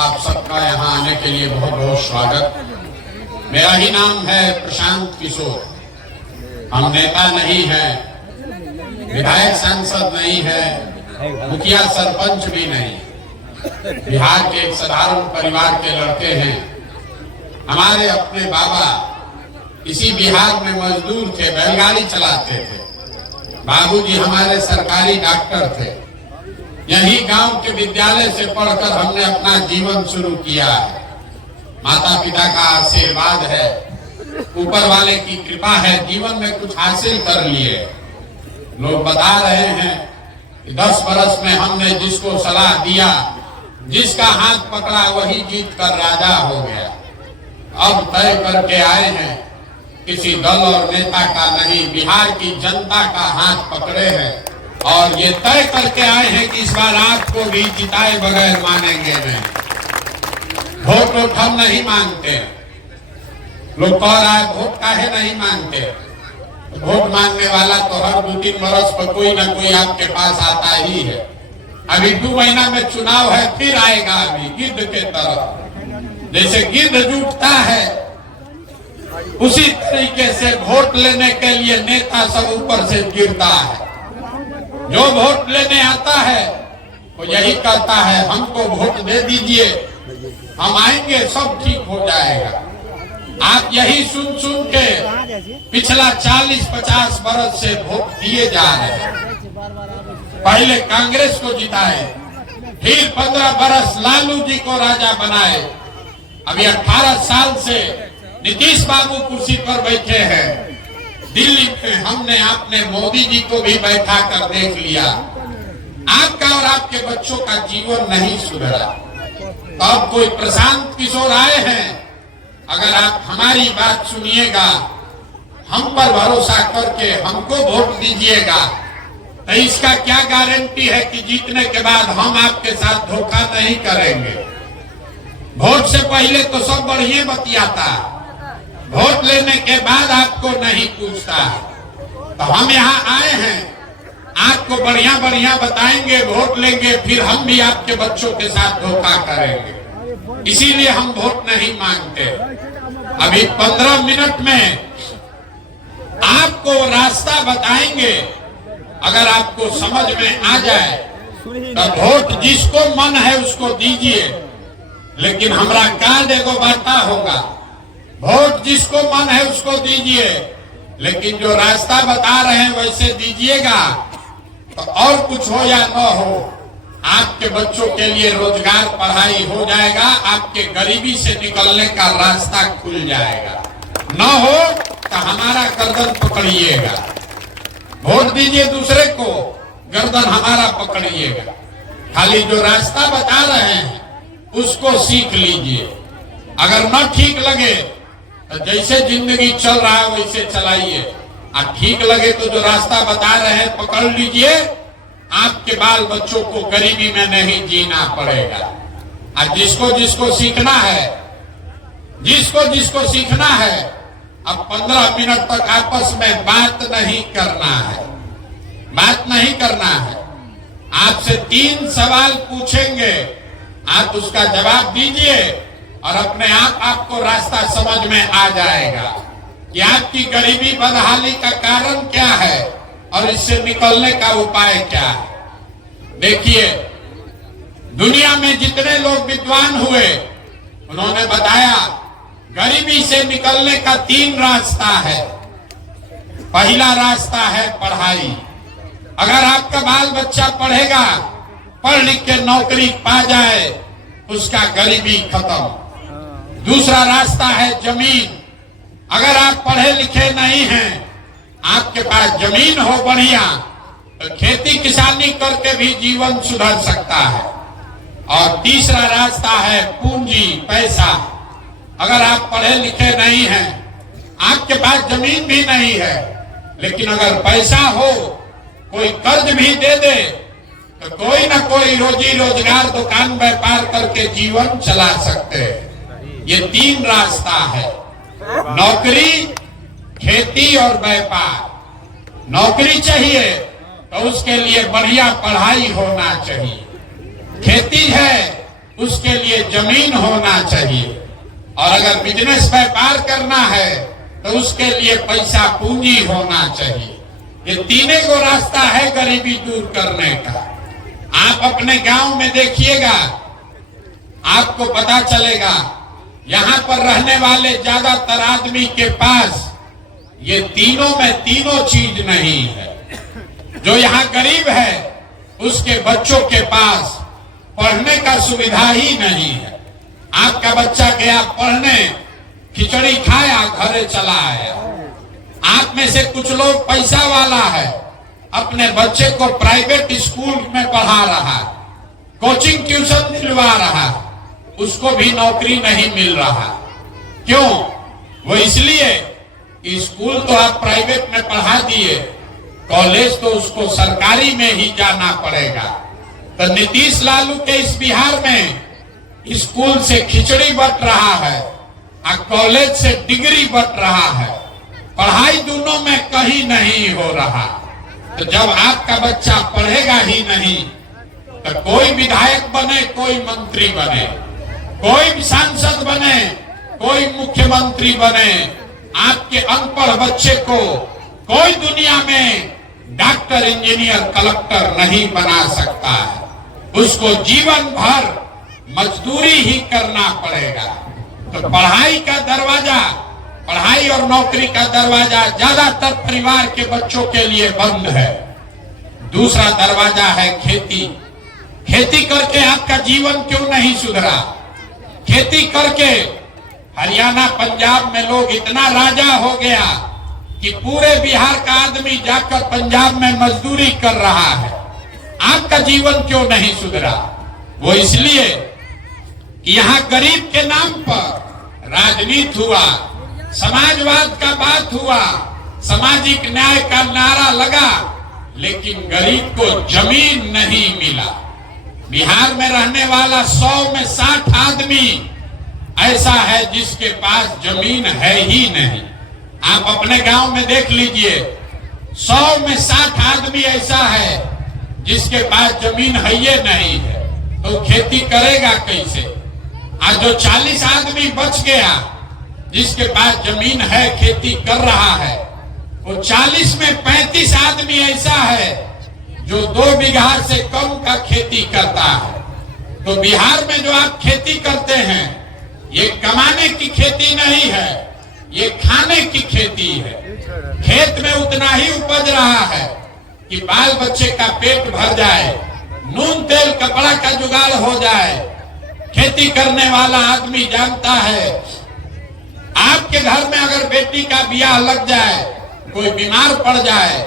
आप सबका यहाँ आने के लिए बहुत बहुत स्वागत। मेरा ही नाम है प्रशांत किशोर। हम नेता नहीं हैं, विधायक सांसद नहीं है, मुखिया सरपंच भी नहीं। बिहार के एक साधारण परिवार के लड़के हैं। हमारे अपने बाबा इसी बिहार में मजदूर थे, बैलगाड़ी चलाते थे। बाबूजी हमारे सरकारी डॉक्टर थे। यही गांव के विद्यालय से पढ़कर हमने अपना जीवन शुरू किया है। माता पिता का आशीर्वाद है, ऊपर वाले की कृपा है, जीवन में कुछ हासिल कर लिए। लोग बता रहे हैं कि 10 बरस में हमने जिसको सलाह दिया, जिसका हाथ पकड़ा, वही जीत कर राजा हो गया। अब तय करके आए हैं, किसी दल और नेता का नहीं, बिहार की जनता का हाथ पकड़े हैं और ये तय करके आए हैं कि इस बार आपको भी जिताए बगैर मानेंगे नहीं। वोट हम नहीं मांगते। लोग कह रहा है वोट काहे नहीं मांगते। वोट मांगने वाला तो हर 2-3 बरस पर कोई ना कोई आपके पास आता ही है। अभी 2 महीना में चुनाव है, फिर आएगा अभी गिद्ध के तरह। जैसे गिद्ध जुटता है, उसी तरीके से वोट लेने के लिए नेता सब ऊपर से गिरता है। जो वोट लेने आता है वो यही कहता है हमको वोट दे दीजिए, हम आएंगे, सब ठीक हो जाएगा। आप यही सुन सुन के पिछला 40-50 बरस से वोट दिए जा रहे हैं। पहले कांग्रेस को जिताए, फिर 15 बरस लालू जी को राजा बनाए। अभी 18 साल से नीतीश बाबू कुर्सी पर बैठे हैं। दिल्ली में हमने आपने मोदी जी को भी बैठा कर देख लिया। आपका और आपके बच्चों का जीवन नहीं सुधरा। तो अब कोई प्रशांत किशोर आए हैं, अगर आप हमारी बात सुनिएगा, हम पर भरोसा करके हमको वोट दीजिएगा, तो इसका क्या गारंटी है कि जीतने के बाद हम आपके साथ धोखा नहीं करेंगे। वोट से पहले तो सब बढ़िया बतियाता, वोट लेने के बाद आपको नहीं पूछता। तो हम यहाँ आए हैं, आपको बढ़िया बढ़िया बताएंगे, वोट लेंगे, फिर हम भी आपके बच्चों के साथ धोखा करेंगे। इसीलिए हम वोट नहीं मांगते। अभी 15 मिनट में आपको रास्ता बताएंगे। अगर आपको समझ में आ जाए तो वोट जिसको मन है उसको दीजिए, लेकिन हमारा कार्ड एगो बांटा होगा। वोट जिसको मन है उसको दीजिए, लेकिन जो रास्ता बता रहे हैं वैसे दीजिएगा। तो और कुछ हो या न हो, आपके बच्चों के लिए रोजगार, पढ़ाई हो जाएगा, आपके गरीबी से निकलने का रास्ता खुल जाएगा। न हो तो हमारा गर्दन पकड़िएगा। वोट दीजिए दूसरे को, गर्दन हमारा पकड़िएगा। खाली जो रास्ता बता रहे हैं उसको सीख लीजिए। अगर न ठीक लगे तो जैसे जिंदगी चल रहा है वैसे चलाइए, और ठीक लगे तो जो रास्ता बता रहे हैं पकड़ लीजिए। आपके बाल बच्चों को गरीबी में नहीं जीना पड़ेगा। और जिसको जिसको सीखना है, जिसको जिसको सीखना है, अब 15 मिनट तक आपस में बात नहीं करना है, बात नहीं करना है। आपसे 3 सवाल पूछेंगे, आप उसका जवाब दीजिए और अपने आप आपको रास्ता समझ में आ जाएगा कि आपकी गरीबी बदहाली का कारण क्या है और इससे निकलने का उपाय क्या है। देखिए, दुनिया में जितने लोग विद्वान हुए उन्होंने बताया गरीबी से निकलने का 3 रास्ता है। पहला रास्ता है पढ़ाई। अगर आपका बाल बच्चा पढ़ेगा, पढ़ लिख के नौकरी पा जाए, उसका गरीबी खत्म। दूसरा रास्ता है जमीन। अगर आप पढ़े लिखे नहीं हैं, आपके पास जमीन हो बढ़िया, तो खेती किसानी करके भी जीवन सुधर सकता है। और तीसरा रास्ता है पूंजी, पैसा। अगर आप पढ़े लिखे नहीं हैं, आपके पास जमीन भी नहीं है, लेकिन अगर पैसा हो, कोई कर्ज भी दे दे, तो कोई ना कोई रोजी रोजगार, दुकान व्यापार करके जीवन चला सकते हैं। ये 3 रास्ता है, नौकरी, खेती और व्यापार। नौकरी चाहिए तो उसके लिए बढ़िया पढ़ाई होना चाहिए। खेती है उसके लिए जमीन होना चाहिए, और अगर बिजनेस व्यापार करना है तो उसके लिए पैसा पूंजी होना चाहिए। ये तीनों को रास्ता है गरीबी दूर करने का। आप अपने गांव में देखिएगा, आपको पता चलेगा यहां पर रहने वाले ज्यादातर आदमी के पास ये तीनों में तीनों चीज नहीं है। जो यहाँ गरीब है उसके बच्चों के पास पढ़ने का सुविधा ही नहीं है। आपका बच्चा गया पढ़ने, खिचड़ी खाया, घरे चला आया। आप में से कुछ लोग पैसा वाला है, अपने बच्चे को प्राइवेट स्कूल में पढ़ा रहा है, कोचिंग ट्यूशन दिलवा रहा है, उसको भी नौकरी नहीं मिल रहा। क्यों? वो इसलिए स्कूल तो आप प्राइवेट में पढ़ा दिए, कॉलेज तो उसको सरकारी में ही जाना पड़ेगा। तो नीतीश लालू के इस बिहार में स्कूल से खिचड़ी बट रहा है और कॉलेज से डिग्री बट रहा है। पढ़ाई दोनों में कहीं नहीं हो रहा। तो जब आपका बच्चा पढ़ेगा ही नहीं तो कोई विधायक बने, कोई मंत्री बने, कोई सांसद बने, कोई मुख्यमंत्री बने, आपके अनपढ़ बच्चे को कोई दुनिया में डॉक्टर, इंजीनियर, कलेक्टर नहीं बना सकता है। उसको जीवन भर मजदूरी ही करना पड़ेगा। तो पढ़ाई का दरवाजा, पढ़ाई और नौकरी का दरवाजा ज्यादातर परिवार के बच्चों के लिए बंद है। दूसरा दरवाजा है खेती। खेती करके आपका जीवन क्यों नहीं सुधरा? खेती करके हरियाणा, पंजाब में लोग इतना राजा हो गया कि पूरे बिहार का आदमी जाकर पंजाब में मजदूरी कर रहा है। आपका जीवन क्यों नहीं सुधरा? वो इसलिए कि यहाँ गरीब के नाम पर राजनीति हुआ, समाजवाद का बात हुआ, सामाजिक न्याय का नारा लगा, लेकिन गरीब को जमीन नहीं मिला। बिहार में रहने वाला 100 में 60 आदमी ऐसा है जिसके पास जमीन है ही नहीं। आप अपने गांव में देख लीजिए, 100 में 60 आदमी ऐसा है जिसके पास जमीन है ही नहीं है। तो खेती करेगा कैसे? आज जो 40 आदमी बच गया जिसके पास जमीन है, खेती कर रहा है, वो 40 में 35 आदमी ऐसा है जो 2 बीघा से कम का खेती करता है। तो बिहार में जो आप खेती करते हैं, ये कमाने की खेती नहीं है, ये खाने की खेती है। खेत में उतना ही उपज रहा है कि बाल बच्चे का पेट भर जाए, नून तेल कपड़ा का जुगाड़ हो जाए। खेती करने वाला आदमी जानता है, आपके घर में अगर बेटी का ब्याह लग जाए, कोई बीमार पड़ जाए,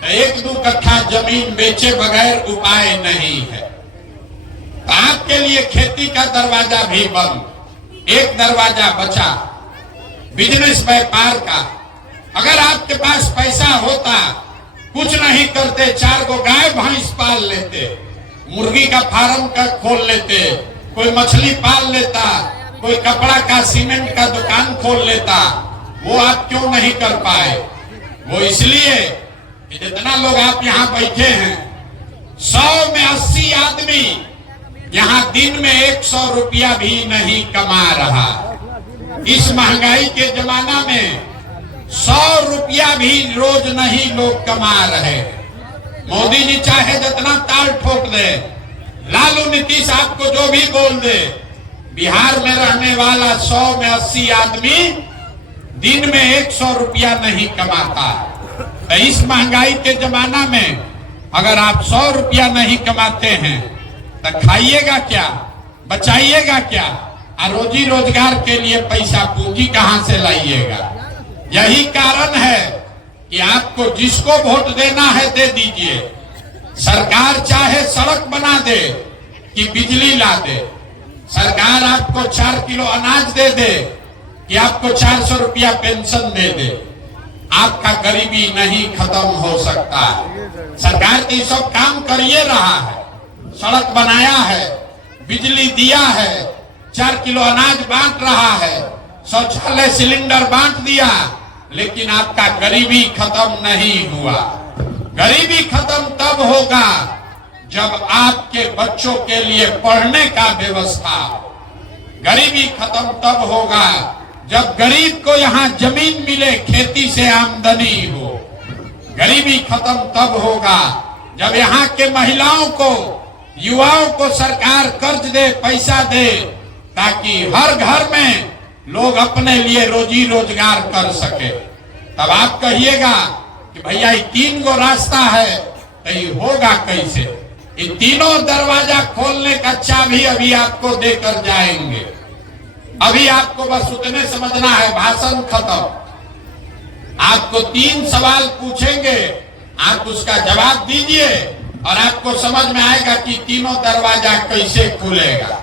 तो 1-2 कट्ठा जमीन बेचे बगैर उपाय नहीं है। तो आपके लिए खेती का दरवाजा भी बंद। एक दरवाजा बचा, बिजनेस व्यापार का। अगर आपके पास पैसा होता, कुछ नहीं करते, 4 गो गाय भैंस पाल लेते, मुर्गी का फार्म का खोल लेते, कोई मछली पाल लेता, कोई कपड़ा का, सीमेंट का दुकान खोल लेता, वो आप क्यों नहीं कर पाए? वो इसलिए कि जितना लोग आप यहाँ बैठे हैं, 100 में 80 आदमी यहाँ दिन में 100 रुपया भी नहीं कमा रहा। इस महंगाई के जमाना में 100 रुपया भी रोज नहीं लोग कमा रहे। मोदी जी चाहे जितना ताल ठोक दे, लालू नीतीश आपको जो भी बोल दे, बिहार में रहने वाला 100 में 80 आदमी दिन में 100 रुपया नहीं कमाता। तो इस महंगाई के जमाना में अगर आप 100 रुपया नहीं कमाते हैं तो खाइएगा क्या, बचाइएगा क्या, और रोजी रोजगार के लिए पैसा पूंजी कहां से लाइएगा? यही कारण है कि आपको जिसको वोट देना है दे दीजिए। सरकार चाहे सड़क बना दे कि बिजली ला दे, सरकार आपको 4 किलो अनाज दे दे कि आपको 400 रुपया पेंशन दे दे, आपका गरीबी नहीं खत्म हो सकता। सरकार तो सब काम करिए रहा है, सड़क बनाया है, बिजली दिया है, 4 किलो अनाज बांट रहा है, शौचालय सिलेंडर बांट दिया, लेकिन आपका गरीबी खत्म नहीं हुआ। गरीबी खत्म तब होगा जब आपके बच्चों के लिए पढ़ने का व्यवस्था हो। गरीबी खत्म तब होगा जब गरीब को यहाँ जमीन मिले, खेती से आमदनी हो। गरीबी खत्म तब होगा जब यहाँ के महिलाओं को, युवाओं को सरकार कर्ज दे, पैसा दे, ताकि हर घर में लोग अपने लिए रोजी रोजगार कर सके। तब आप कहिएगा कि भैया ये 3 गो रास्ता है, तो ये होगा कैसे? ये तीनों दरवाजा खोलने का चाबी अभी आपको देकर जाएंगे। अभी आपको बस उतने समझना है, भाषण खत्म। आपको 3 सवाल पूछेंगे, आप उसका जवाब दीजिए और आपको समझ में आएगा कि तीनों दरवाजा कैसे खुलेगा।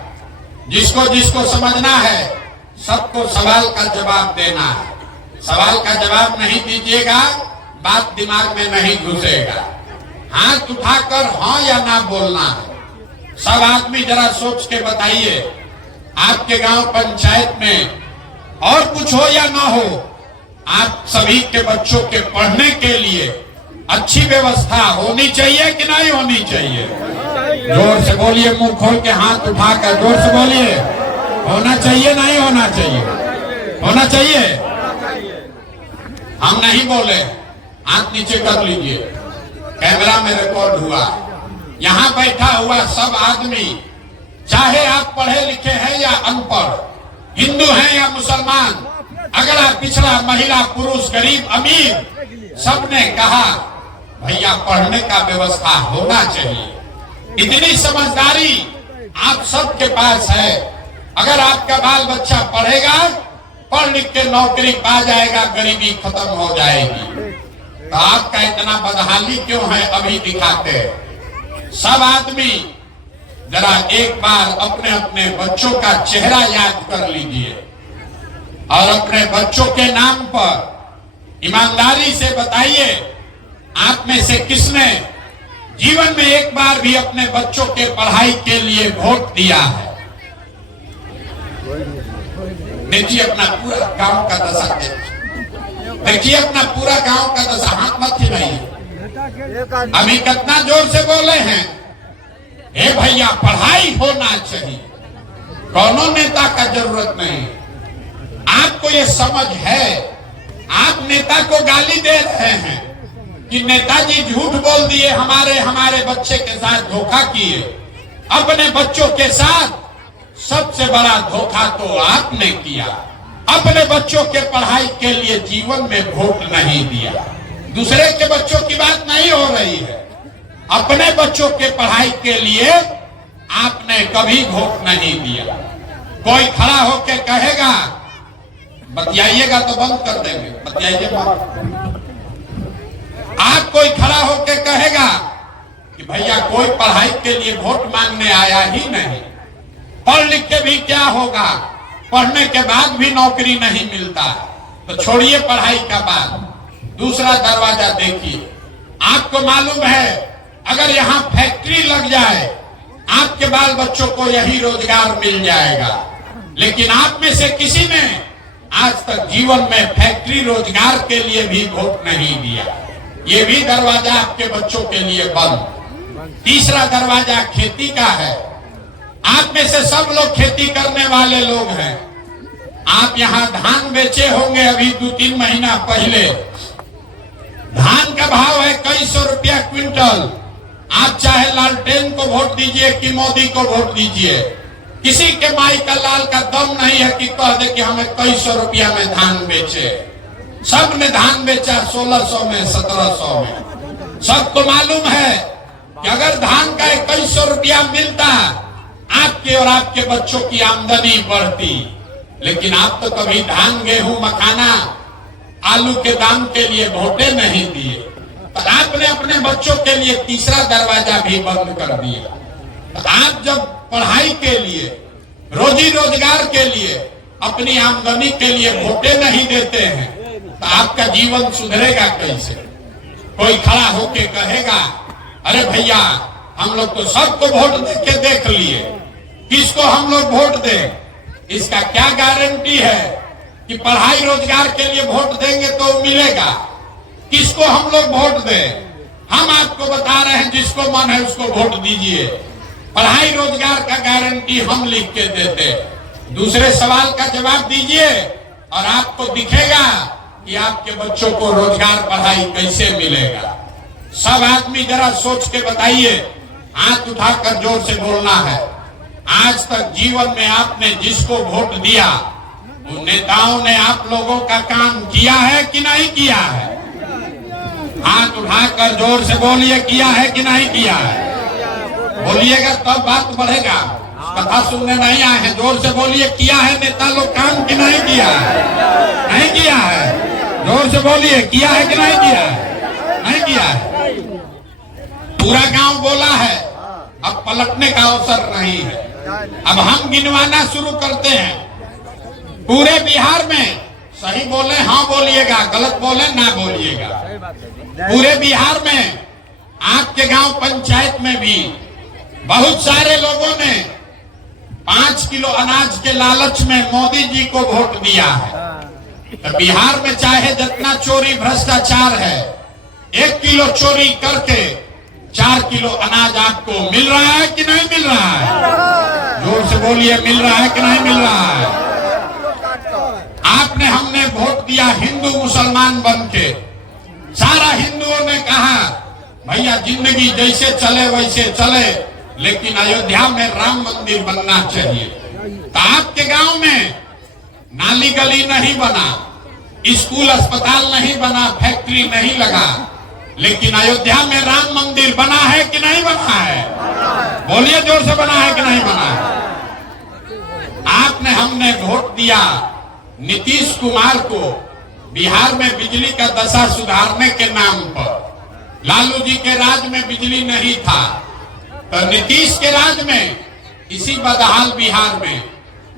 जिसको जिसको समझना है सबको सवाल का जवाब देना है। सवाल का जवाब नहीं दीजिएगा, बात दिमाग में नहीं घुसेगा। हाथ उठाकर हाँ या ना बोलना है। सब आदमी जरा सोच के बताइए, आपके गांव पंचायत में और कुछ हो या ना हो, आप सभी के बच्चों के पढ़ने के लिए अच्छी व्यवस्था होनी चाहिए कि नहीं होनी चाहिए? जोर से बोलिए, मुंह खोल के हाथ उठाकर जोर से बोलिए। होना चाहिए नहीं होना चाहिए? होना चाहिए। हम नहीं बोले, हाथ नीचे कर लीजिए। कैमरा में रिकॉर्ड हुआ। यहाँ बैठा हुआ सब आदमी, चाहे आप पढ़े लिखे हैं या अनपढ़, हिंदू हैं या मुसलमान, अगला पिछड़ा, महिला पुरुष, गरीब अमीर, सबने कहा भैया पढ़ने का व्यवस्था होना चाहिए। इतनी समझदारी आप सबके पास है। अगर आपका बाल बच्चा पढ़ेगा, पढ़ लिख के नौकरी पा जाएगा, गरीबी खत्म हो जाएगी। तो आपका इतना बदहाली क्यों है? अभी दिखाते हैं। सब आदमी जरा एक बार अपने अपने बच्चों का चेहरा याद कर लीजिए और अपने बच्चों के नाम पर ईमानदारी से बताइए, आप में से किसने जीवन में एक बार भी अपने बच्चों के पढ़ाई के लिए वोट दिया है? देखिए अपना पूरा गांव का दशा, देखिए अपना पूरा गांव का दशा। हाथ मत हिलाइए। अभी कितना जोर से बोले हैं, हे भैया पढ़ाई होना चाहिए, कौनों नेता का जरूरत नहीं। आपको ये समझ है? आप नेता को गाली दे रहे हैं कि नेताजी झूठ बोल दिए, हमारे बच्चे के साथ धोखा किए। अपने बच्चों के साथ सबसे बड़ा धोखा तो आपने किया। अपने बच्चों के पढ़ाई के लिए जीवन में वोट नहीं दिया। दूसरे के बच्चों की बात नहीं हो रही है, अपने बच्चों के पढ़ाई के लिए आपने कभी वोट नहीं दिया। कोई खड़ा होकर कहेगा, बतियाइएगा तो बंद कर देंगे, बतियाइए। आप कोई खड़ा होकर कहेगा कि भैया कोई पढ़ाई के लिए वोट मांगने आया ही नहीं, पढ़ लिख के भी क्या होगा, पढ़ने के बाद भी नौकरी नहीं मिलता। तो छोड़िए पढ़ाई का बात, दूसरा दरवाजा देखिए। आपको मालूम है अगर यहाँ फैक्ट्री लग जाए, आपके बाल बच्चों को यही रोजगार मिल जाएगा। लेकिन आप में से किसी ने आज तक जीवन में फैक्ट्री रोजगार के लिए भी वोट नहीं दिया। ये भी दरवाजा आपके बच्चों के लिए बंद। तीसरा दरवाजा खेती का है। आप में से सब लोग खेती करने वाले लोग हैं। आप यहाँ धान बेचे होंगे अभी 2-3 महीना पहले। धान का भाव है कई सौ रुपया क्विंटल। आप चाहे लालटेन को वोट दीजिए कि मोदी को वोट दीजिए, किसी के माई का लाल का दम नहीं है कि कह दे कि हमें कई सौ रुपया में धान बेचे। सब ने धान बेचा 1600 में, 1700 में। सबको मालूम है कि अगर धान का 2100 रुपया मिलता, आपके और आपके बच्चों की आमदनी बढ़ती। लेकिन आप तो कभी धान, गेहूं, मखाना, आलू के दाम के लिए वोटे नहीं दिए। तो आपने अपने बच्चों के लिए तीसरा दरवाजा भी बंद कर दिया। तो आप जब पढ़ाई के लिए, रोजी रोजगार के लिए, अपनी आमदनी के लिए वोटे नहीं देते हैं, तो आपका जीवन सुधरेगा कैसे? कोई खड़ा होके कहेगा, अरे भैया हम लोग तो सबको वोट दे के देख लिए, किसको हम लोग वोट दें? इसका क्या गारंटी है कि पढ़ाई रोजगार के लिए वोट देंगे तो मिलेगा? किसको हम लोग वोट दें? हम आपको बता रहे हैं जिसको मन है उसको वोट दीजिए। पढ़ाई रोजगार का गारंटी हम लिख के देते। दूसरे सवाल का जवाब दीजिए और आपको दिखेगा कि आपके बच्चों को रोजगार पढ़ाई कैसे मिलेगा। सब आदमी जरा सोच के बताइए, हाथ उठाकर जोर से बोलना है। आज तक जीवन में आपने जिसको वोट दिया उन नेताओं ने आप लोगों का काम किया है कि नहीं किया है? हाथ उठाकर जोर से बोलिए, किया है कि नहीं किया है? बोलिएगा तब बात बढ़ेगा। कथा सुनने नहीं आए हैं, जोर से बोलिए, किया है नेता लोग काम कि नहीं किया है? नहीं किया है। जोर से बोलिए, किया है कि नहीं किया है? नहीं किया है। पूरा गांव बोला है, अब पलटने का अवसर नहीं है। अब हम गिनवाना शुरू करते हैं। पूरे बिहार में सही बोले हाँ बोलिएगा, गलत बोले ना बोलिएगा। पूरे बिहार में आपके गांव पंचायत में भी बहुत सारे लोगों ने 5 किलो अनाज के लालच में मोदी जी को वोट दिया है। तो बिहार में चाहे जितना चोरी भ्रष्टाचार है, 1 किलो चोरी करके 4 किलो अनाज आपको मिल रहा है कि नहीं मिल रहा है? जोर से बोलिए, मिल रहा है कि नहीं मिल रहा है? आपने हमने वोट दिया हिंदू मुसलमान बन के। सारा हिंदुओं ने कहा भैया जिंदगी जैसे चले वैसे चले, लेकिन अयोध्या में राम मंदिर बनना चाहिए। तो आपके गांव में नाली गली नहीं बना, स्कूल अस्पताल नहीं बना, फैक्ट्री नहीं लगा, लेकिन अयोध्या में राम मंदिर बना है कि नहीं बना है? बोलिए जोर से, बना है कि नहीं बना है? आपने हमने वोट दिया नीतीश कुमार को बिहार में बिजली का दशा सुधारने के नाम पर। लालू जी के राज में बिजली नहीं था, तो नीतीश के राज में इसी बदहाल बिहार में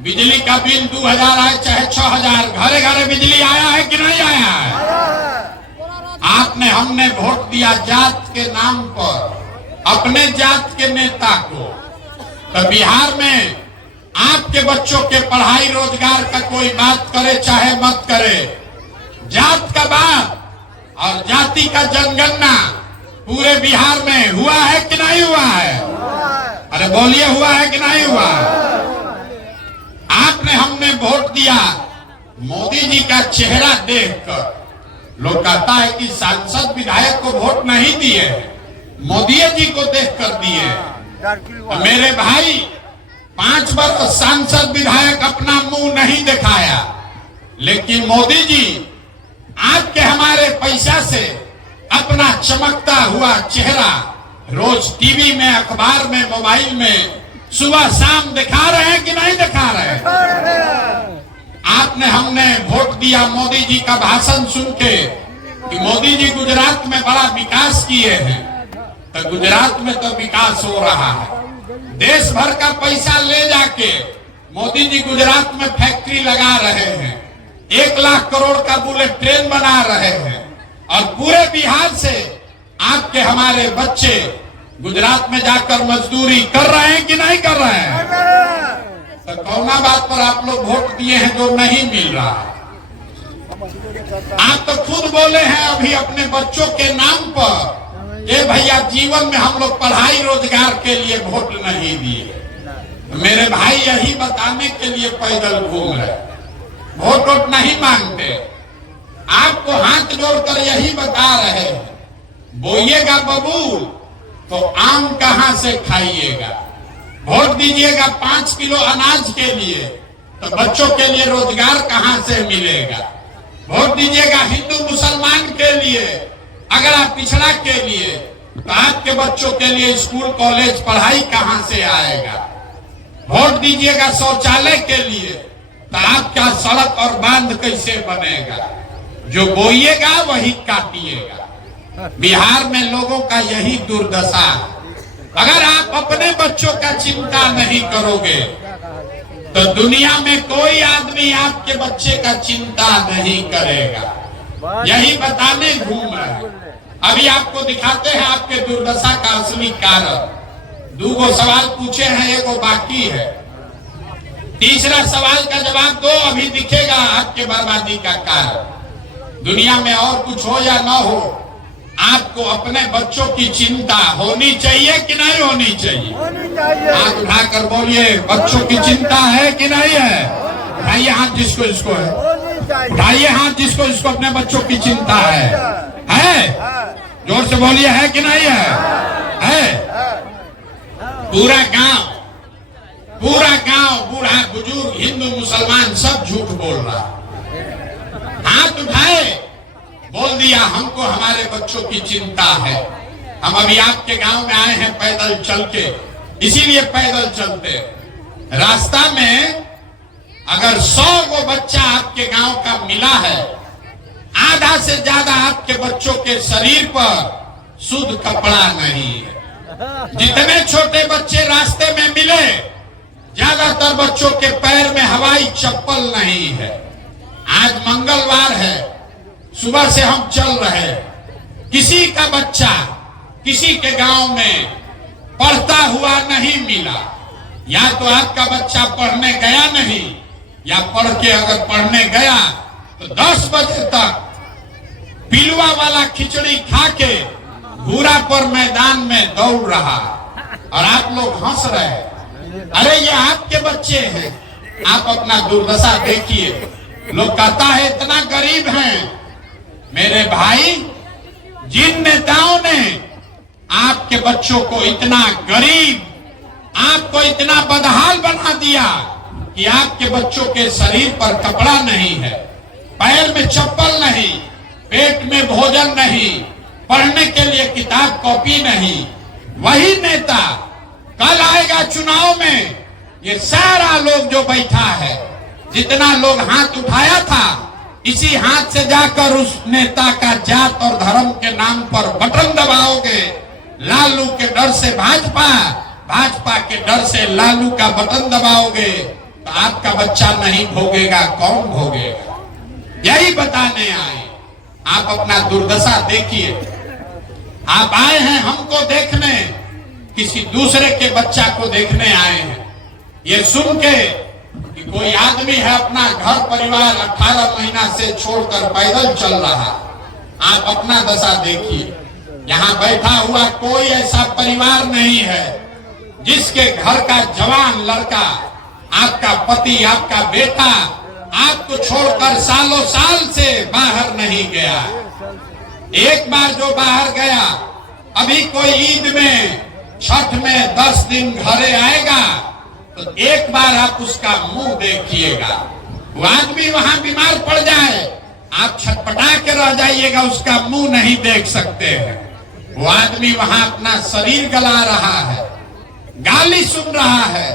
बिजली का बिल 2000 आए चाहे 6000, घरे घरे बिजली आया है कि नहीं आया है? आपने हमने वोट दिया जात के नाम पर अपने जात के नेता को। तो बिहार में आपके बच्चों के पढ़ाई रोजगार का कोई बात करे चाहे मत करे, जात का बात और जाति का जनगणना पूरे बिहार में हुआ है कि नहीं हुआ है? अरे बोलिए, हुआ है कि नहीं हुआ? आपने हमने वोट दिया मोदी जी का चेहरा देखकर। लोग कहता है कि सांसद विधायक को वोट नहीं दिए, मोदी जी को देखकर दिए। तो मेरे भाई 5 वर्ष सांसद विधायक अपना मुंह नहीं दिखाया, लेकिन मोदी जी आपके हमारे पैसा से अपना चमकता हुआ चेहरा रोज टीवी में, अखबार में, मोबाइल में सुबह शाम दिखा रहे हैं कि नहीं दिखा रहे हैं? आपने हमने वोट दिया मोदी जी का भाषण सुन के कि मोदी जी गुजरात में बड़ा विकास किए हैं। तो गुजरात में तो विकास हो रहा है। देश भर का पैसा ले जाके मोदी जी गुजरात में फैक्ट्री लगा रहे हैं, 1 लाख करोड़ का बुलेट ट्रेन बना रहे हैं, और पूरे बिहार से आपके हमारे बच्चे गुजरात में जाकर मजदूरी कर रहे हैं कि नहीं कर रहे हैं? तो कौना बात पर आप लोग वोट दिए हैं जो नहीं मिल रहा? आप तो खुद बोले हैं अभी अपने बच्चों के नाम पर, ये भैया जीवन में हम लोग पढ़ाई रोजगार के लिए वोट नहीं दिए। मेरे भाई यही बताने के लिए पैदल घूम रहे, वोट वोट नहीं मांगते। आपको हाथ जोड़कर यही बता रहे हैं, बोइएगा बबूल तो आम कहां से खाइएगा। वोट दीजिएगा 5 किलो अनाज के लिए, तो बच्चों के लिए रोजगार कहां से मिलेगा? वोट दीजिएगा हिंदू मुसलमान के लिए, अगर आप पिछड़ा के लिए, तो आपके बच्चों के लिए स्कूल कॉलेज पढ़ाई कहां से आएगा? वोट दीजिएगा शौचालय के लिए, तो आपका सड़क और बांध कैसे बनेगा? जो बोइएगा वही काटिएगा। बिहार में लोगों का यही दुर्दशा है। अगर आप अपने बच्चों का चिंता नहीं करोगे तो दुनिया में कोई आदमी आपके बच्चे का चिंता नहीं करेगा। यही बताने घूम रहे हैं। अभी आपको दिखाते हैं आपके दुर्दशा का असली कारण। 2 सवाल पूछे हैं, 1 बाकी है। तीसरा सवाल का जवाब दो, अभी दिखेगा आपके बर्बादी का कारण। दुनिया में और कुछ हो या ना हो, आपको अपने बच्चों की चिंता होनी चाहिए कि नहीं होनी चाहिए? हाथ उठाकर बोलिए, बच्चों की चिंता है कि नहीं है? उठाइए हाथ जिसको इसको है, उठाइए हाथ जिसको इसको अपने बच्चों की चिंता है? जोर से बोलिए, है कि नहीं है? पूरा गांव बूढ़ा बुजुर्ग हिंदू मुसलमान सब झूठ बोल रहा। हाथ उठाए, बोल दिया हमको हमारे बच्चों की चिंता है। हम अभी आपके गांव में आए हैं पैदल चल के, इसीलिए पैदल चलते। रास्ता में अगर 100 गो बच्चा आपके गांव का मिला है, आधा से ज्यादा आपके बच्चों के शरीर पर शुद्ध कपड़ा नहीं है। जितने छोटे बच्चे रास्ते में मिले, ज्यादातर बच्चों के पैर में हवाई चप्पल नहीं है। आज मंगलवार है, सुबह से हम चल रहे, किसी का बच्चा किसी के गांव में पढ़ता हुआ नहीं मिला। या तो आपका बच्चा पढ़ने गया नहीं, या पढ़ के अगर पढ़ने गया तो 10 बजे तक पिलुआ वाला खिचड़ी खा के घूरा पर मैदान में दौड़ रहा, और आप लोग हंस रहे। अरे ये आपके बच्चे हैं, आप अपना दुर्दशा देखिए। लोग कहता है इतना गरीब हैं। मेरे भाई, जिन नेताओं ने आपके बच्चों को इतना गरीब, आपको इतना बदहाल बना दिया कि आपके बच्चों के शरीर पर कपड़ा नहीं है, पैर में चप्पल नहीं, पेट में भोजन नहीं, पढ़ने के लिए किताब कॉपी नहीं, वही नेता कल आएगा चुनाव में। ये सारा लोग जो बैठा है, जितना लोग हाथ उठाया था, इसी हाथ से जाकर उस नेता का जात और धर्म के नाम पर बटन दबाओगे। लालू के डर से भाजपा, भाजपा के डर से लालू का बटन दबाओगे, तो आपका बच्चा नहीं भोगेगा, कौन भोगेगा? यही बताने आए। आप अपना दुर्दशा देखिए। आप आए हैं हमको देखने, किसी दूसरे के बच्चा को देखने आए हैं। ये सुन के कि कोई आदमी है अपना घर परिवार 18 महीना से छोड़कर पैदल चल रहा, आप अपना दशा देखिए। यहाँ बैठा हुआ कोई ऐसा परिवार नहीं है जिसके घर का जवान लड़का, आपका पति, आपका बेटा आपको छोड़कर सालों साल से बाहर नहीं गया। एक बार जो बाहर गया, अभी कोई ईद में, छठ में 10 दिन घरे आएगा तो एक बार आप उसका मुंह देखिएगा। वो आदमी वहां बीमार पड़ जाए, आप छटपटा के रह जाइएगा, उसका मुंह नहीं देख सकते हैं। वो आदमी वहां अपना शरीर गला रहा है, गाली सुन रहा है,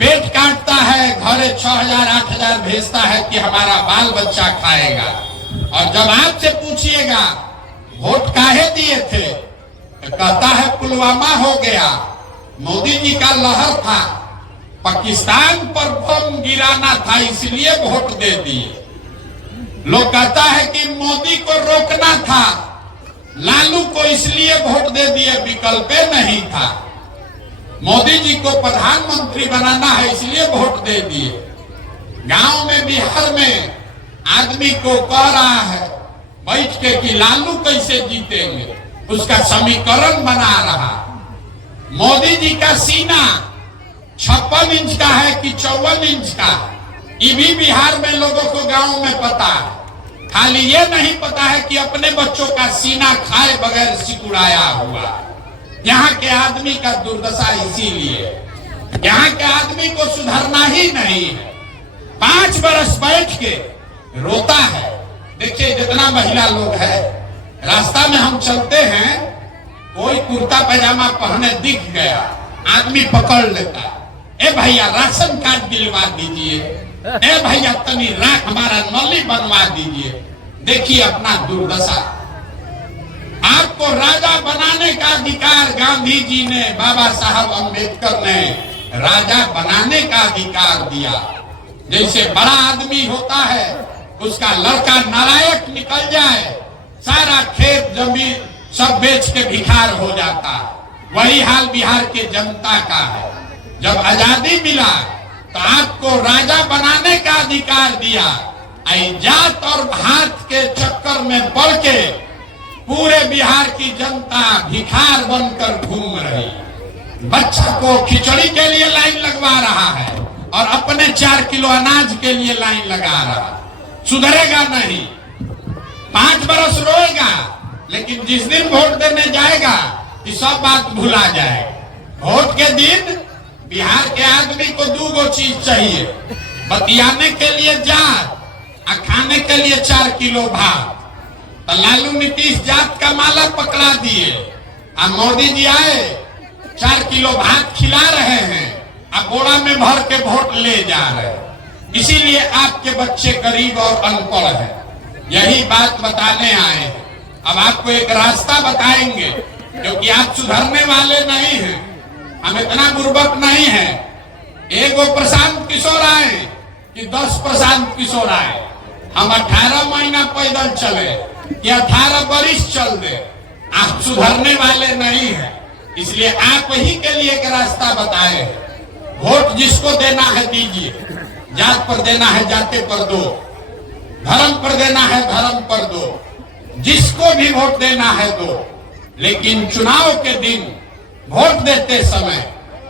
पेट काटता है, घरे 6000 8000 भेजता है कि हमारा बाल बच्चा खाएगा। और जब आपसे पूछिएगा वोट काहे दिए थे, तो कहता है पुलवामा हो गया, मोदी जी का लहर था, पाकिस्तान पर बम गिराना था इसलिए वोट दे दिए। लोग कहता है कि मोदी को रोकना था, लालू को इसलिए वोट दे दिए, विकल्प नहीं था। मोदी जी को प्रधानमंत्री बनाना है इसलिए वोट दे दिए। गांव में, बिहार में आदमी को कह रहा है बैठ के कि लालू कैसे जीतेंगे, उसका समीकरण बना रहा। मोदी जी का सीना 56 इंच का है कि 54 इंच का, ये भी बिहार में लोगों को गांव में पता है। खाली ये नहीं पता है कि अपने बच्चों का सीना खाए बगैर सिकुड़ाया हुआ। यहाँ के आदमी का दुर्दशा इसीलिए, यहाँ के आदमी को सुधरना ही नहीं है। 5 बरस बैठ के रोता है। देखिए जितना महिला लोग है, रास्ता में हम चलते हैं, कोई कुर्ता पैजामा पहने दिख गया, आदमी पकड़ लेता, ए भैया राशन कार्ड दिलवा दीजिए, ए भैया तनी राख हमारा नली बनवा दीजिए। देखिए अपना दुर्दशा। आपको राजा बनाने का अधिकार गांधी जी ने, बाबा साहब अम्बेडकर ने राजा बनाने का अधिकार दिया। जैसे बड़ा आदमी होता है, उसका लड़का नालायक निकल जाए, सारा खेत जमीन सब बेच के भिखार हो जाता। वही हाल बिहार के जनता का है। जब आजादी मिला तो आपको राजा बनाने का अधिकार दिया। जात और भात के चक्कर में पड़ के पूरे बिहार की जनता भिखार बनकर घूम रही, बच्चा को खिचड़ी के लिए लाइन लगवा रहा है और अपने 4 किलो अनाज के लिए लाइन लगा रहा। सुधरेगा नहीं, 5 बरस रोएगा, लेकिन जिस दिन वोट देने जाएगा ये सब बात भुला जाएगा। वोट के दिन बिहार के आदमी को 2 चीज चाहिए, बतियाने के लिए जात और खाने के लिए 4 किलो भात। तो लालू नीतीश जात का माला पकड़ा दिए और मोदी जी आए 4 किलो भात खिला रहे हैं और बोरा में भर के वोट ले जा रहे हैं। इसीलिए आपके बच्चे गरीब और अनपढ़ हैं। यही बात बताने आए हैं। अब आपको एक रास्ता बताएंगे, क्योंकि आप सुधरने वाले नहीं हैं, हम इतना बुर्बक नहीं है। एगो प्रशांत किशोर आए कि 10 प्रशांत किशोर आए, हम 18 महीना पैदल चले कि 18 बरिस चल दे, आप सुधरने वाले नहीं है। इसलिए आप ही के लिए एक रास्ता बताए, वोट जिसको देना है दीजिए, जात पर देना है जाते पर दो, धर्म पर देना है धर्म पर दो, जिसको भी वोट देना है दो। लेकिन चुनाव के दिन वोट देते समय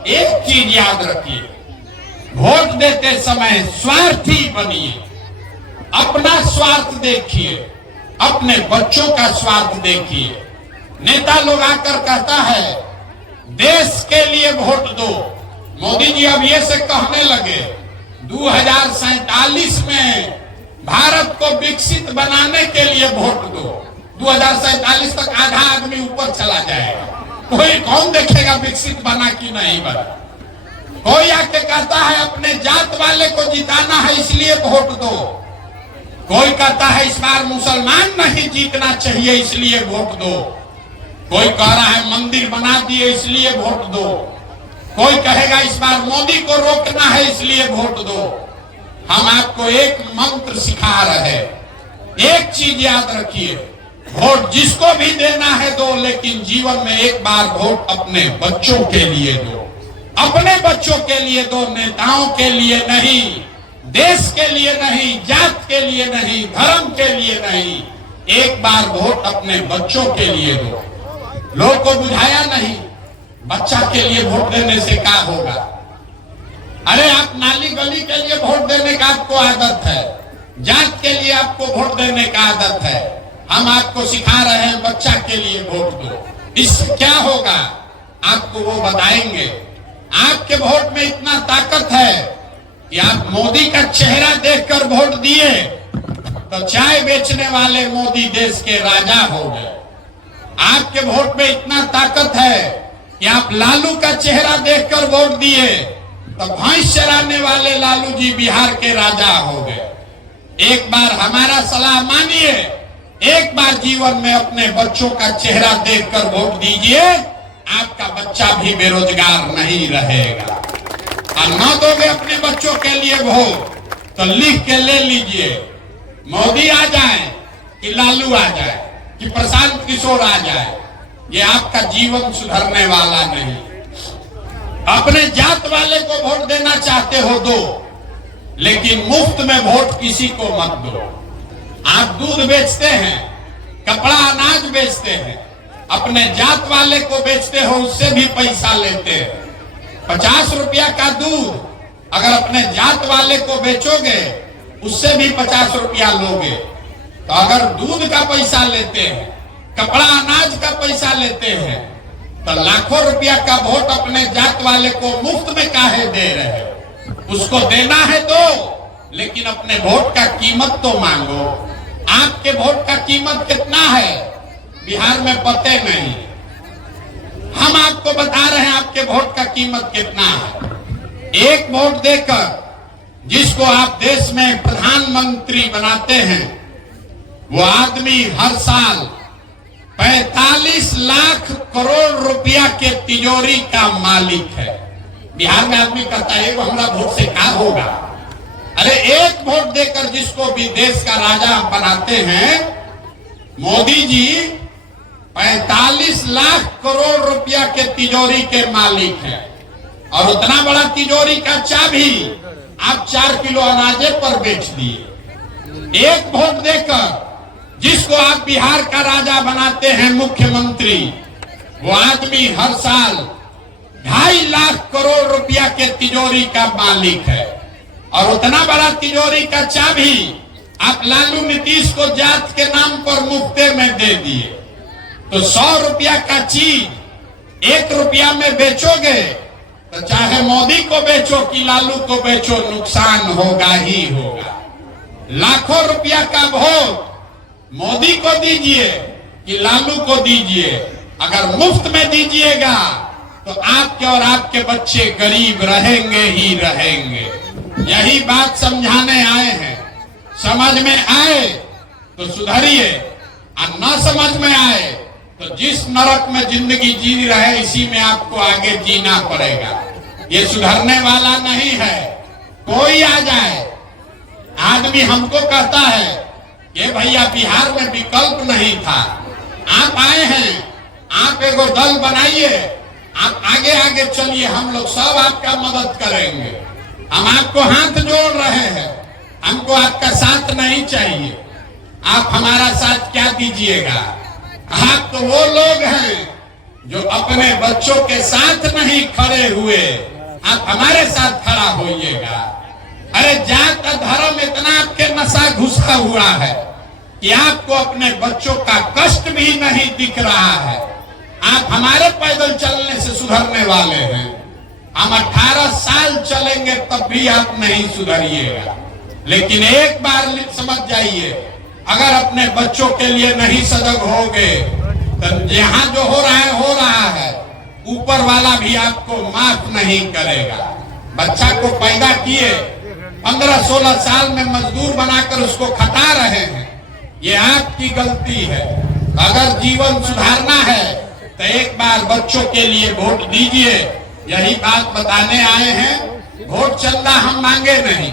एक चीज याद रखिए, वोट देते समय स्वार्थी बनिए, अपना स्वार्थ देखिए, अपने बच्चों का स्वार्थ देखिए। नेता लोग आकर कहता है देश के लिए वोट दो, मोदी जी अब ये से कहने लगे 2047 में भारत को विकसित बनाने के लिए वोट दो। 2047 तक आधा आदमी ऊपर चला जाएगा, कोई कौन देखेगा विकसित बना कि नहीं बना। कोई आके कहता है अपने जात वाले को जिताना है इसलिए वोट दो, कोई कहता है इस बार मुसलमान नहीं जीतना चाहिए इसलिए वोट दो, कोई कह रहा है मंदिर बना दिए इसलिए वोट दो, कोई कहेगा इस बार मोदी को रोकना है इसलिए वोट दो। हम आपको एक मंत्र सिखा रहे हैं, एक चीज याद रखिए, वोट जिसको भी देना है दो, लेकिन जीवन में एक बार वोट अपने बच्चों के लिए दो, अपने बच्चों के लिए दो, नेताओं के लिए नहीं, देश के लिए नहीं, जात के लिए नहीं, धर्म के लिए नहीं, एक बार वोट अपने बच्चों के लिए दो। लोग को बुझाया नहीं, बच्चा के लिए वोट देने से क्या होगा। अरे आप नाली गली के लिए वोट देने का आपको आदत है, जात के लिए आपको वोट देने का आदत है, हम आपको सिखा रहे हैं बच्चा के लिए वोट दो। इससे क्या होगा आपको वो बताएंगे। आपके वोट में इतना ताकत है कि आप मोदी का चेहरा देखकर वोट दिए तो चाय बेचने वाले मोदी देश के राजा हो गए। आपके वोट में इतना ताकत है कि आप लालू का चेहरा देखकर वोट दिए तो भैंस चराने वाले लालू जी बिहार के राजा हो गए। एक बार हमारा सलाह मानिए, एक बार जीवन में अपने बच्चों का चेहरा देखकर वोट दीजिए, आपका बच्चा भी बेरोजगार नहीं रहेगा। और न दोगे अपने बच्चों के लिए वोट तो लिख के ले लीजिए, मोदी आ जाए कि लालू आ जाए कि प्रशांत किशोर आ जाए, ये आपका जीवन सुधरने वाला नहीं। अपने जात वाले को वोट देना चाहते हो दो, लेकिन मुफ्त में वोट किसी को मत दो। आप दूध बेचते हैं, कपड़ा अनाज बेचते हैं, अपने जात वाले को बेचते हो, उससे भी पैसा लेते हैं। 50 रुपया का दूध अगर अपने जात वाले को बेचोगे उससे भी 50 रुपया लोगे। तो अगर दूध का पैसा लेते हैं, कपड़ा अनाज का पैसा लेते हैं, तो लाखों रुपया का वोट अपने जात वाले को मुफ्त में काहे दे रहे हो। उसको देना है तो, लेकिन अपने वोट का कीमत तो मांगो। आपके वोट का कीमत कितना है बिहार में पते नहीं, हम आपको बता रहे हैं आपके वोट का कीमत कितना है। एक वोट देकर जिसको आप देश में प्रधानमंत्री बनाते हैं, वो आदमी हर साल 45 लाख करोड़ रुपया के तिजोरी का मालिक है। बिहार में आदमी कहता है वो हमारा वोट से क्या होगा। अरे एक वोट देकर जिसको भी देश का राजा बनाते हैं, मोदी जी 45 लाख करोड़ रुपया के तिजोरी के मालिक हैं। और उतना बड़ा तिजोरी का चाबी आप 4 किलो अनाजे पर बेच दिए। एक वोट देकर जिसको आप बिहार का राजा बनाते हैं मुख्यमंत्री, वो आदमी हर साल 2.5 लाख करोड़ रुपया के तिजोरी का मालिक है। और उतना बड़ा तिजोरी का चाबी आप लालू नीतीश को जात के नाम पर मुफ्ते में दे दिए। तो 100 रुपया का चीज 1 रुपया में बेचोगे तो चाहे मोदी को बेचो कि लालू को बेचो, नुकसान होगा ही होगा। लाखों रुपया का भोग मोदी को दीजिए कि लालू को दीजिए, अगर मुफ्त में दीजिएगा तो आपके और आपके बच्चे गरीब रहेंगे ही रहेंगे। यही बात समझाने आए हैं। समझ में आए तो सुधरिए, और न समझ में आए तो जिस नरक में जिंदगी जी रहे इसी में आपको आगे जीना पड़ेगा। ये सुधरने वाला नहीं है। कोई आ जाए, आदमी हमको कहता है कि भैया बिहार में विकल्प नहीं था, आप आए हैं, आप एगो दल बनाइए, आप आगे आगे चलिए, हम लोग सब आपका मदद करेंगे। हम आपको हाथ जोड़ रहे हैं, हमको आपका साथ नहीं चाहिए। आप हमारा साथ क्या दीजिएगा? आप तो वो लोग हैं जो अपने बच्चों के साथ नहीं खड़े हुए, आप हमारे साथ खड़ा होइएगा। अरे जात धर्म इतना आपके नशा घुसा हुआ है कि आपको अपने बच्चों का कष्ट भी नहीं दिख रहा है। आप हमारे पैदल चलने से सुधरने वाले हैं, हम 18 साल चलेंगे तब भी आप नहीं सुधरिएगा। लेकिन एक बार समझ जाइए, अगर अपने बच्चों के लिए नहीं सजग होगे तो यहाँ जो हो रहा है, ऊपर वाला भी आपको माफ नहीं करेगा। बच्चा को पैदा किए, 15-16 साल में मजदूर बनाकर उसको खटा रहे हैं, ये आपकी गलती है। अगर जीवन सुधारना है तो एक बार बच्चों के लिए वोट दीजिए। यही बात बताने आए हैं। वोट चंदा हम मांगे नहीं,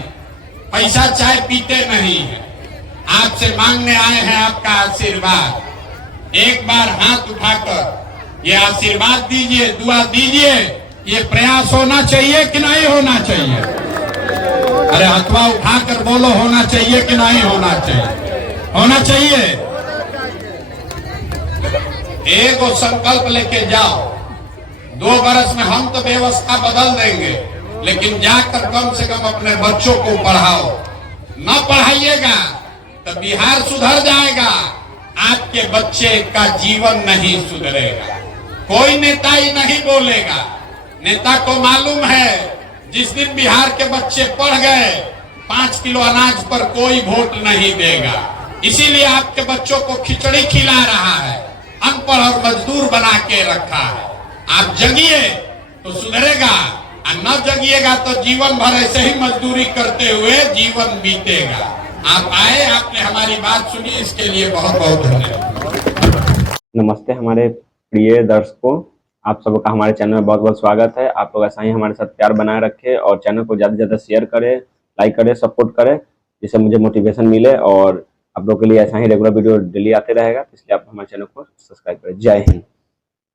पैसा चाय पीते नहीं है, आपसे मांगने आए हैं आपका आशीर्वाद। एक बार हाथ उठाकर ये आशीर्वाद दीजिए, दुआ दीजिए। ये प्रयास होना चाहिए कि नहीं होना चाहिए? अरे हाथवा उठाकर बोलो, होना चाहिए कि नहीं होना चाहिए? होना चाहिए। एगो संकल्प लेके जाओ, 2 बरस में हम तो व्यवस्था बदल देंगे, लेकिन जाकर कम से कम अपने बच्चों को पढ़ाओ। न पढ़ाइएगा तो बिहार सुधर जाएगा, आपके बच्चे का जीवन नहीं सुधरेगा। कोई नेता ही नहीं बोलेगा। नेता को मालूम है जिस दिन बिहार के बच्चे पढ़ गए 5 किलो अनाज पर कोई वोट नहीं देगा। इसीलिए आपके बच्चों को खिचड़ी खिला रहा है, अनपढ़ और मजदूर बना के रखा है। आप जगिए तो सुधरेगा, और न जगिएगा तो जीवन भर ऐसे ही मजदूरी करते हुए जीवन बीतेगा। आप आए, आपने हमारी बात सुनी, इसके लिए बहुत बहुत धन्यवाद। नमस्ते हमारे प्रिय दर्शकों, आप सबका हमारे चैनल में बहुत बहुत स्वागत है। आप लोग ऐसा ही हमारे साथ प्यार बनाए रखें और चैनल को ज़्यादा से ज़्यादा शेयर करें, लाइक करें, सपोर्ट करें, जिससे मुझे मोटिवेशन मिले और आप लोगों के लिए ऐसा ही रेगुलर वीडियो डेली आते रहेगा। इसलिए आप हमारे चैनल को सब्सक्राइब करें। जय हिंद।